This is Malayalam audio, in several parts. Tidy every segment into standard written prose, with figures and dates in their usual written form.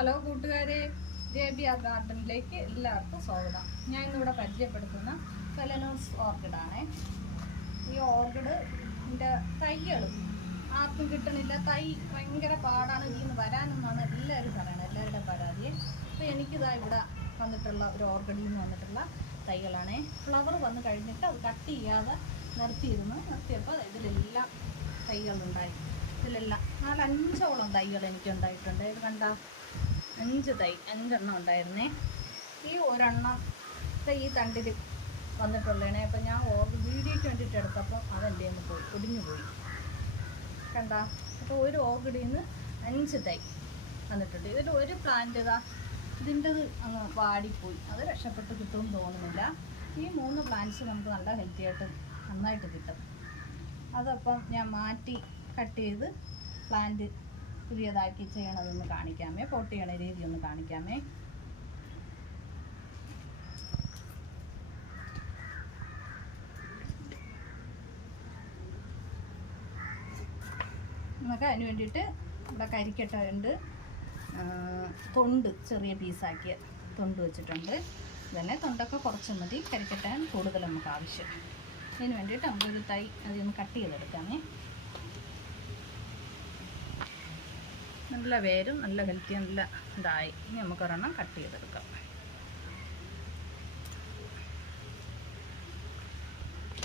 ഹലോ കൂട്ടുകാരെ, ജെബിയ ഗാർഡനിലേക്ക് എല്ലാവർക്കും സ്വാഗതം. ഞാൻ ഇന്നിവിടെ പരിചയപ്പെടുത്തുന്ന ഫെലനോസ് ഓർക്കിഡാണേ. ഈ ഓർക്കിഡിൻ്റെ തൈകൾ ആർക്കും കിട്ടണില്ല. തൈ ഭയങ്കര പാടാണ്, ഇതിൽ നിന്ന് വരാനെന്നാണ് എല്ലാവരും പറയണത്, എല്ലാവരുടെ പരാതി. അപ്പോൾ എനിക്കിതാ ഇവിടെ വന്നിട്ടുള്ള ഒരു ഓർക്കിഡിൽ നിന്ന് വന്നിട്ടുള്ള തൈകളാണേ. ഫ്ലവർ വന്ന് കഴിഞ്ഞിട്ട് അത് കട്ട് ചെയ്യാതെ നിർത്തിയപ്പോൾ ഇതിലെല്ലാം തൈകളുണ്ടായി. ഇതിലെല്ലാം 4-5ഓളം തൈകൾ എനിക്കുണ്ടായിട്ടുണ്ട്. ഇത് കണ്ട 5 ഉണ്ടായിരുന്നേ. ഈ ഒരെണ്ണം ഈ തണ്ടിൽ വന്നിട്ടുള്ളതാണ്. അപ്പം ഞാൻ വീഡിയോയ്ക്ക് വേണ്ടിയിട്ട് എടുത്തപ്പോൾ അതെൻ്റെ നിന്ന് പോയി, ഒടിഞ്ഞു പോയി. കണ്ട, അപ്പോൾ ഒരു ഓർക്കിഡിൽ നിന്ന് 5 തൈ വന്നിട്ടുണ്ട്. ഇതിൽ ഒരു പ്ലാന്റ് ഇതിൻ്റെത് അങ്ങ് വാടിപ്പോയി, അത് രക്ഷപ്പെട്ട് കിട്ടുമെന്ന് തോന്നുന്നില്ല. ഈ 3 പ്ലാന്റ്സ് നമുക്ക് നല്ല ഹെൽത്തി ആയിട്ട് നന്നായിട്ട് കിട്ടും. അതപ്പം ഞാൻ മാറ്റി കട്ട് ചെയ്ത് പ്ലാന്റ് പുതിയതാക്കി ചെയ്യണതൊന്ന് കാണിക്കാമേ, പോട്ട് ചെയ്യണ രീതി ഒന്ന് കാണിക്കാമേ. നമുക്ക് അതിന് വേണ്ടിയിട്ട് ഇവിടെ കരിക്കട്ട ഉണ്ട്, തൊണ്ട് ചെറിയ പീസാക്കിയ തൊണ്ട് വെച്ചിട്ടുണ്ട്. ഇതന്നെ തൊണ്ടൊക്കെ കുറച്ച് മതി, കരിക്കട്ടാൻ കൂടുതൽ നമുക്ക് ആവശ്യം. അതിന് വേണ്ടിയിട്ട് നമുക്കൊരു തൈ അതൊന്ന് കട്ട് ചെയ്തെടുക്കാമേ. നല്ല വേരും നല്ല ഹെൽത്തി നല്ല ഇതായി. ഇനി നമുക്കൊരെണ്ണം കട്ട് ചെയ്തെടുക്കാം.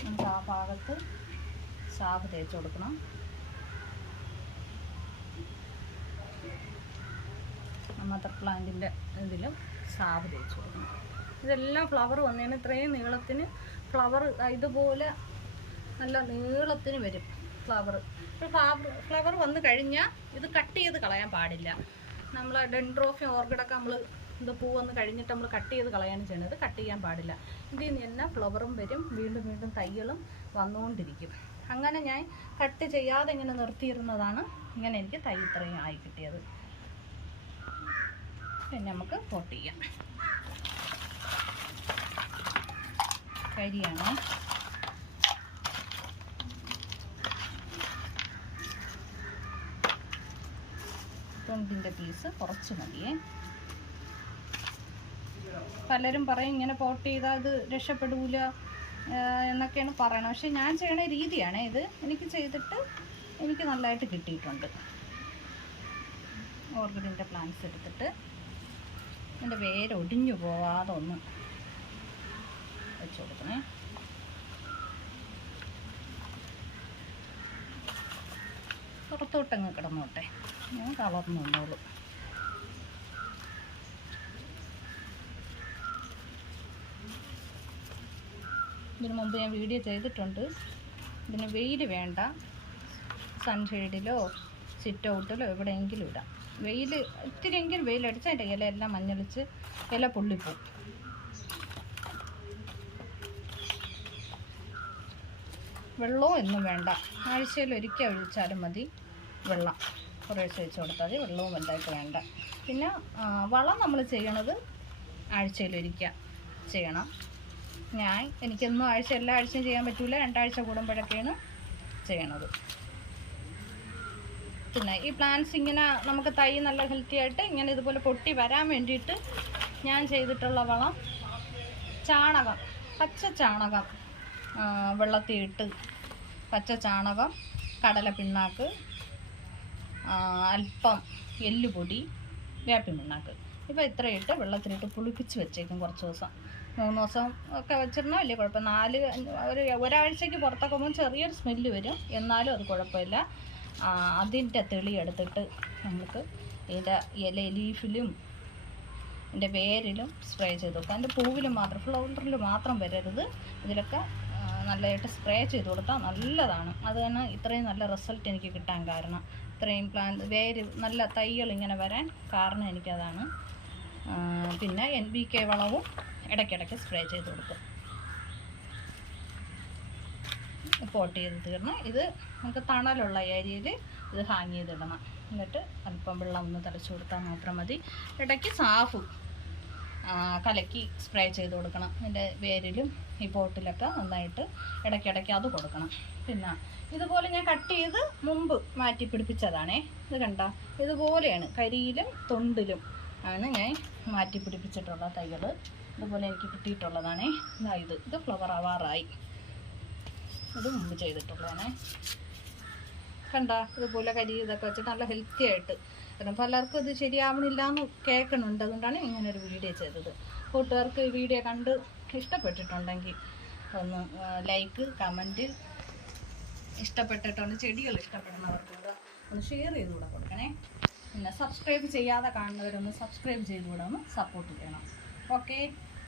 നമുക്ക് ആ ഭാഗത്ത് സാബ് തേച്ച് കൊടുക്കണം. മദർ പ്ലാന്റിൻ്റെ ഇതിലും സാബ് തേച്ച് കൊടുക്കണം. ഇതെല്ലാം ഫ്ലവർ വന്നതിന് ഇത്രയും നീളത്തിന് ഫ്ലവർ ഇതുപോലെ നല്ല നീളത്തിന് വരും ഫ്ലവർ. ഫ്ലവർ വന്നു കഴിഞ്ഞാൽ ഇത് കട്ട് ചെയ്ത് കളയാൻ പാടില്ല. നമ്മൾ ഡെൻഡ്രോഫിയം ഓർക്കിഡൊക്കെ നമ്മൾ ഇത് പൂ വന്ന് കഴിഞ്ഞിട്ട് നമ്മൾ കട്ട് ചെയ്ത് കളയാണ് ചെയ്യുന്നത്. കട്ട് ചെയ്യാൻ പാടില്ല. ഇതിൽ നിന്ന് തന്നെ ഫ്ലവറും വരും, വീണ്ടും വീണ്ടും തൈകളും വന്നുകൊണ്ടിരിക്കും. അങ്ങനെ ഞാൻ കട്ട് ചെയ്യാതെ ഇങ്ങനെ നിർത്തിയിരുന്നതാണ്. ഇങ്ങനെ എനിക്ക് തൈ ഇത്രയും ആയി കിട്ടിയത്. പിന്നെ നമുക്ക് പോട്ട് ചെയ്യാം. കരിയാണ്, തൊണ്ടിൻ്റെ പീസ് കുറച്ച് മതിയേ. പലരും പറയും ഇങ്ങനെ പോട്ട് ചെയ്താൽ അത് രക്ഷപ്പെടൂല എന്നൊക്കെയാണ് പറയണത്. പക്ഷെ ഞാൻ ചെയ്യണ രീതിയാണ് ഇത്. എനിക്ക് ചെയ്തിട്ട് എനിക്ക് നല്ലതായിട്ട് കിട്ടിയിട്ടുണ്ട്. ഓർക്കിഡിൻ്റെ പ്ലാന്റ്സ് എടുത്തിട്ട് എൻ്റെ വേര് ഒടിഞ്ഞു പോവാതെ ഒന്ന് വെച്ച് കൊടുക്കണേ. പുറത്തോട്ടങ്ങ് കിടന്നോട്ടെ, ഞാൻ കളർന്നു വന്നോളൂ. ഇതിനു മുമ്പ് ഞാൻ വീഡിയോ ചെയ്തിട്ടുണ്ട്. ഇതിന് വെയിൽ വേണ്ട, സൺഷെയ്ഡിലോ സിറ്റ് ഔട്ടിലോ എവിടെയെങ്കിലും ഇടാം. വെയിൽ ഇത്തിരിയെങ്കിലും വെയിലടിച്ചാൽ അതിൻ്റെ ഇലയെല്ലാം മഞ്ഞളിച്ച് ഇല പൊള്ളിപ്പോവും. വെള്ളവും എന്നും വേണ്ട, ആഴ്ചയിൽ ഒരിക്കൽ ഒഴിച്ചാലും മതി. വെള്ളം കുറേശ്ശെ ഒഴിച്ച് കൊടുത്താൽ മതി, വെള്ളവും വലുതായിട്ട് വേണ്ട. പിന്നെ വളം നമ്മൾ ചെയ്യണത് ആഴ്ചയിലൊരിക്കൽ ചെയ്യണം. എനിക്കൊന്നും എല്ലാ ആഴ്ചയും ചെയ്യാൻ പറ്റില്ല, 2 ആഴ്ച കൂടുമ്പോഴൊക്കെയാണ് ചെയ്യണത്. പിന്നെ ഈ പ്ലാന്റ്സ് ഇങ്ങനെ നമുക്ക് തൈ നല്ല ഹെൽത്തി ആയിട്ട് ഇങ്ങനെ ഇതുപോലെ പൊട്ടി വരാൻ വേണ്ടിയിട്ട് ഞാൻ ചെയ്തിട്ടുള്ള വളം ചാണകം, പച്ച ചാണകം വെള്ളത്തിൽ ഇട്ട്, പച്ച ചാണകം, കടല പിണ്ണാക്ക്, അല്പം എല്ലുപൊടി, വേപ്പിൻ പിണ്ണാക്ക്, ഇപ്പോൾ ഇത്രയിട്ട് വെള്ളത്തിലിട്ട് പുളിപ്പിച്ച് വെച്ചേക്കും കുറച്ച് ദിവസം. 3 ദിവസം ഒക്കെ വെച്ചിരുന്നാൽ വലിയ കുഴപ്പം. 1 പുറത്തൊക്കെ പോകുമ്പോൾ ചെറിയൊരു സ്മെല്ല് വരും, എന്നാലും അത് കുഴപ്പമില്ല. അതിൻ്റെ തെളി എടുത്തിട്ട് നമുക്ക് ഇതിൻ്റെ ലീഫിലും ഇതിൻ്റെ വേരിലും സ്പ്രേ ചെയ്ത് കൊടുക്കാം. അതിൻ്റെ പൂവിലും മാത്രം, ഫ്ലവറിൽ മാത്രം വരരുത്. ഇതിലൊക്കെ നല്ലതായിട്ട് സ്പ്രേ ചെയ്ത് കൊടുത്താൽ നല്ലതാണ്. അത് തന്നെ ഇത്രയും നല്ല റിസൾട്ട് എനിക്ക് കിട്ടാൻ കാരണം, ഇത്രയും വേര് നല്ല തൈകൾ ഇങ്ങനെ വരാൻ കാരണം എനിക്കതാണ്. പിന്നെ NPK വളവും ഇടയ്ക്കിടയ്ക്ക് സ്പ്രേ ചെയ്ത് കൊടുക്കും. പോട്ട് ചെയ്ത് തീർന്ന് ഇത് നമുക്ക് തണലുള്ള ഏരിയയിൽ ഇത് ഹാങ് ചെയ്തിടണം. എന്നിട്ട് അല്പം വെള്ളം ഒന്ന് തളിച്ച് കൊടുത്താൽ മാത്രം മതി. ഇടയ്ക്ക് സാഫ് കലക്കി സ്പ്രേ ചെയ്ത് കൊടുക്കണം. അതിൻ്റെ വേരിലും ഈ പോട്ടിലൊക്കെ നന്നായിട്ട് ഇടയ്ക്കിടയ്ക്ക് അത് കൊടുക്കണം. പിന്നെ ഇതുപോലെ ഞാൻ കട്ട് ചെയ്ത് മുമ്പ് മാറ്റി പിടിപ്പിച്ചതാണേ. ഇത് കണ്ട, ഇതുപോലെയാണ് കരിയിലും തൊണ്ടിലും ആണ് ഞാൻ മാറ്റി പിടിപ്പിച്ചിട്ടുള്ള തൈകൾ. ഇതുപോലെ എനിക്ക് കിട്ടിയിട്ടുള്ളതാണേ. ഇത് ഫ്ലവർ ആവാറായി. ഇത് മുമ്പ് ചെയ്തിട്ടുള്ളതാണേ. കണ്ട ഇതുപോലെ കരി ഇതൊക്കെ വെച്ചിട്ട് നല്ല ഹെൽത്തി ആയിട്ട്. കാരണം പലർക്കും ഇത് ശരിയാവണില്ല എന്ന് കേൾക്കുന്നുണ്ട്. അതുകൊണ്ടാണ് ഇങ്ങനൊരു വീഡിയോ ചെയ്തത്. കൂട്ടുകാർക്ക് ഈ വീഡിയോ കണ്ട് ഇഷ്ടപ്പെട്ടിട്ടുണ്ടെങ്കിൽ ഒന്ന് ലൈക്ക്, കമൻറ്റ്, ഇഷ്ടപ്പെട്ടിട്ടുണ്ട് ചെടികൾ ഇഷ്ടപ്പെടുന്നവർക്കൂടെ ഒന്ന് ഷെയർ ചെയ്ത് കൂടെ കൊടുക്കണേ. പിന്നെ സബ്സ്ക്രൈബ് ചെയ്യാതെ കാണുന്നവരൊന്ന് സബ്സ്ക്രൈബ് ചെയ്തുകൂടെ ഒന്ന് സപ്പോർട്ട് ചെയ്യണം. ഓക്കെ.